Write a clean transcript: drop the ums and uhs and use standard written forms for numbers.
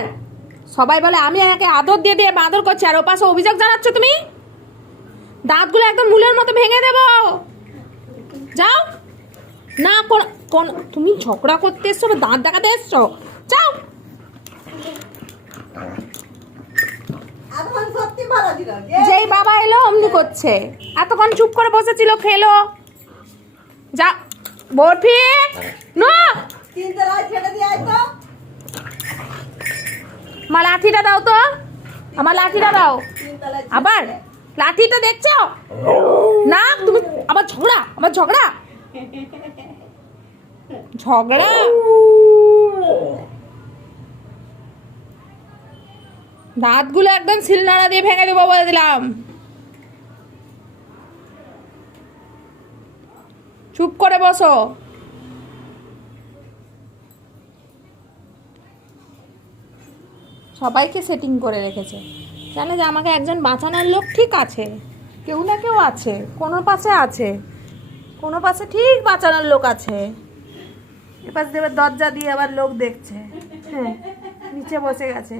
আবার সবাই বলে আমি একে আদর দিয়ে দিয়ে বাদর করছি, আর ওপাশে অভিযোগ জানাচ্ছ তুমি। দাঁতগুলো একদম মূলের মতো ভেঙে দেবো। যাও না, কোন তুমি ঝগড়া করতে এসছো, দাঁত দেখাতে এসছো? যাও। যেই বাবা এলো অমনি করছে, এতক্ষণ চুপ করে বসেছিল, খেলো। যা বরফি না, আমার লাঠিটা দাও তো, আমার লাঠিটা দাও। আবার লাঠিটা দেখছো না তুমি? আবার ঝগড়া, আবার ঝগড়া ঝগড়া। দাঁতগুলো একদম শিলনোড়া দিয়ে ভেঙে দেবো বলে দিলাম। চুপ করে বসো। সবাইকে সেটিং করে রেখেছে, জানে যে আমাকে একজন বাঁচানোর লোক ঠিক আছে, কেউ না কেউ আছে, কোনো পাশে আছে, কোনো পাশে ঠিক বাঁচানোর লোক আছে। এপাশ দিয়ে দরজা দিয়ে আবার লোক দেখছে, হ্যাঁ নিচে বসে গেছে।